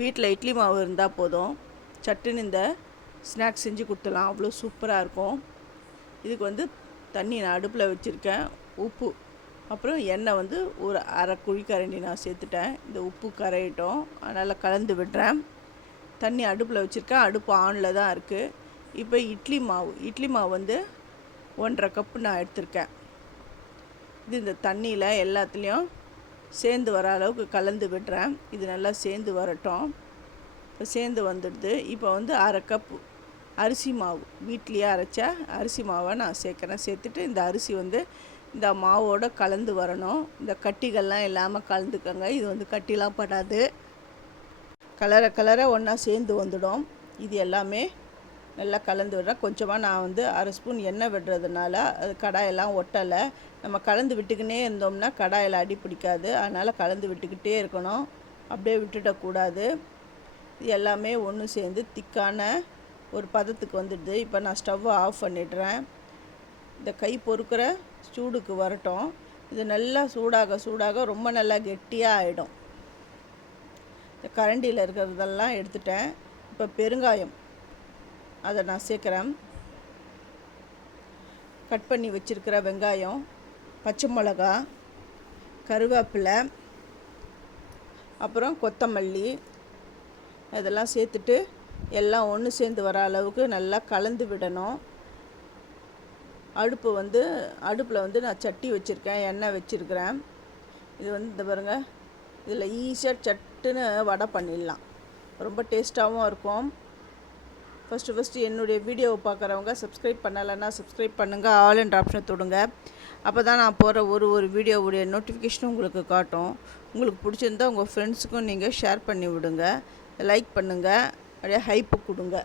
வீட்டில் இட்லி மாவு இருந்தால் போதும், சட்டுன்னு இந்த ஸ்நாக்ஸ் செஞ்சு கொடுத்துடலாம். அவ்வளோ சூப்பராக இருக்கும். இதுக்கு தண்ணி நான் அடுப்பில் வச்சுருக்கேன். உப்பு அப்புறம் எண்ணெய் ஒரு அரை குழிக்கரண்டி நான் சேர்த்துட்டேன். இந்த உப்பு கரையிட்டோம், அதனால் கலந்து விடுறேன். தண்ணி அடுப்பில் வச்சுருக்கேன், அடுப்பு ஆனில் தான் இருக்குது. இப்போ இட்லி மாவு 1.5 கப்பு நான் எடுத்திருக்கேன். இது இந்த தண்ணியில் எல்லாத்துலேயும் சேர்ந்து வர அளவுக்கு கலந்து விடுறேன். இது நல்லா சேர்ந்து வரட்டும். இப்போ சேர்ந்து வந்துடுது. இப்போ அரை கப்பு அரிசி மாவு, வீட்லேயே அரைச்ச அரிசி மாவை நான் சேர்க்குறேன். சேர்த்துட்டு இந்த அரிசி இந்த மாவோடு கலந்து வரணும். இந்த கட்டிகள்லாம் இல்லாமல் கலந்துக்கங்க. இது கட்டிலாம் படாது. கலரை ஒன்றா சேர்ந்து வந்துடும். இது எல்லாமே நல்லா கலந்து விடுறேன். கொஞ்சமாக நான் அரை ஸ்பூன் எண்ணெய் விடுறதுனால அது கடாயெல்லாம் ஒட்டலை. நம்ம கலந்து விட்டுக்கினே இருந்தோம்னா கடாயில் அடி பிடிக்காது. அதனால் கலந்து விட்டுக்கிட்டே இருக்கணும், அப்படியே விட்டுடக்கூடாது. இது எல்லாமே ஒன்று சேர்ந்து திக்கான ஒரு பதத்துக்கு வந்துடுது. இப்போ நான் ஸ்டவ்வை ஆஃப் பண்ணிடுறேன். இந்த கை பொறுக்கிற சூடுக்கு வரட்டும். இது நல்லா சூடாக ரொம்ப நல்லா கெட்டியாக ஆகிடும். இந்த கரண்டியில் இருக்கிறதெல்லாம் எடுத்துட்டேன். இப்போ பெருங்காயம் அதை நான் சேர்க்குறேன். கட் பண்ணி வச்சுருக்கிற வெங்காயம், பச்சை மிளகா, கருவேப்பிலை, அப்புறம் கொத்தமல்லி இதெல்லாம் சேர்த்துட்டு எல்லாம் ஒன்று சேர்ந்து வர அளவுக்கு நல்லா கலந்து விடணும். அடுப்பில் நான் சட்டி வச்சுருக்கேன், எண்ணெய் வச்சுருக்கிறேன். இது இந்த பாருங்கள், இதில் ஈஸியாக சட்டுன்னு வடை பண்ணிடலாம். ரொம்ப டேஸ்ட்டாகவும் இருக்கும். ஃபஸ்ட்டு என்னுடைய வீடியோவை பார்க்குறவங்க சப்ஸ்கிரைப் பண்ணலைன்னா சப்ஸ்கிரைப் பண்ணுங்கள். ஆல் என்ற ஆப்ஷனை தொடுங்க. அப்போ தான் நான் போகிற ஒரு வீடியோவுடைய நோட்டிஃபிகேஷனும் உங்களுக்கு காட்டும். உங்களுக்கு பிடிச்சிருந்தால் உங்கள் ஃப்ரெண்ட்ஸுக்கும் நீங்கள் ஷேர் பண்ணி விடுங்க, லைக் பண்ணுங்கள், அப்படியே ஹைப்பு கொடுங்க.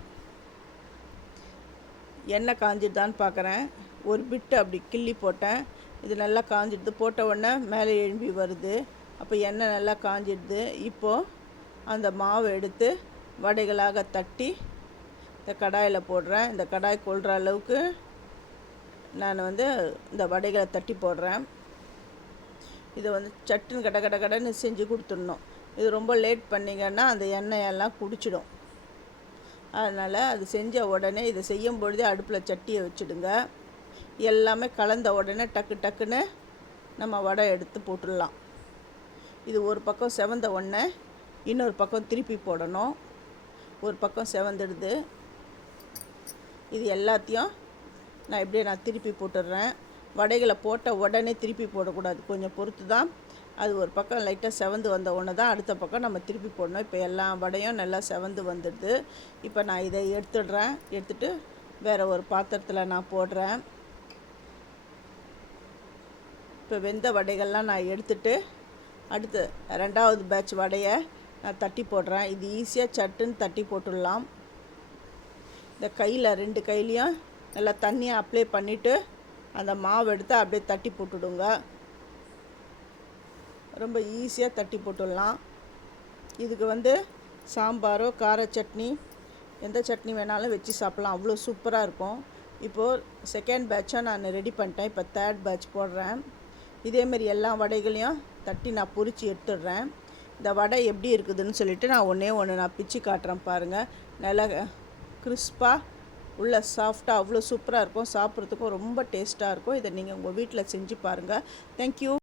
எண்ணெய் காஞ்சிடுதான்னு பார்க்குறேன். ஒரு பிட்டு அப்படி கிள்ளி போட்டேன். இது நல்லா காஞ்சிடுது. போட்ட உடனே மேலே எழும்பி வருது. அப்போ எண்ணெய் நல்லா காஞ்சிடுது. இப்போது அந்த மாவை எடுத்து வடைகளாக தட்டி இந்த கடாயில் போடுறேன். இந்த கடாய் கொள்கிற அளவுக்கு நான் இந்த வடைகளை தட்டி போடுறேன். இதை சட்டுன்னு கடன்னு செஞ்சு கொடுத்துடணும். இது ரொம்ப லேட் பண்ணிங்கன்னா அந்த எண்ணெயெல்லாம் குடிச்சிடும். அதனால் அது செஞ்ச உடனே இதை செய்யும் பொழுதே அடுப்பில் சட்டியை வச்சுடுங்க. எல்லாமே கலந்த உடனே டக்குன்னு நம்ம வடை எடுத்து போட்டுடலாம். இது ஒரு பக்கம் செவந்த உடனே இன்னொரு பக்கம் திருப்பி போடணும். ஒரு பக்கம் செவந்துடுது. இது எல்லாத்தையும் நான் திருப்பி போட்டுடுறேன். வடைகளை போட்ட உடனே திருப்பி போடக்கூடாது, கொஞ்சம் பொறுத்து தான். அது ஒரு பக்கம் லைட்டாக செவந்து வந்த உடனே தான் அடுத்த பக்கம் நம்ம திருப்பி போடணும். இப்போ எல்லா வடையும் நல்லா செவந்து வந்துடுது. இப்போ நான் இதை எடுத்துட்டு வேறு ஒரு பாத்திரத்தில் நான் போடுறேன். இப்போ வெந்த வடைகள்லாம் நான் எடுத்துட்டு அடுத்து 2வது பேட்ச் வடையை நான் தட்டி போடுறேன். இது ஈஸியாக சட்டுன்னு தட்டி போட்டுடலாம். இந்த கையில் 2 கையிலையும் நல்லா தண்ணியை அப்ளை பண்ணிவிட்டு அந்த மாவு எடுத்து அப்படியே தட்டி போட்டுடுங்க. ரொம்ப ஈஸியாக தட்டி போட்டுடலாம். இதுக்கு சாம்பாரோ கார சட்னி எந்த சட்னி வேணாலும் வச்சு சாப்பிட்லாம். அவ்வளோ சூப்பராக இருக்கும். இப்போது 2nd பேட்சாக நான் ரெடி பண்ணிட்டேன். இப்போ 3rd பேட்ச் போடுறேன். இதேமாரி எல்லா வடைகளையும் தட்டி நான் பொரித்து எடுத்துடுறேன். இந்த வடை எப்படி இருக்குதுன்னு சொல்லிவிட்டு நான் ஒன்று நான் பிச்சு காட்டுறேன் பாருங்கள். நல்லா கிறிஸ்பாக உள்ள சாஃப்டாக அவ்வளோ சூப்பராக இருக்கும். சாப்பிட்றதுக்கும் ரொம்ப டேஸ்ட்டாக இருக்கும். இதை நீங்கள் உங்கள் வீட்டில் செஞ்சு பாருங்கள். தேங்க்யூ.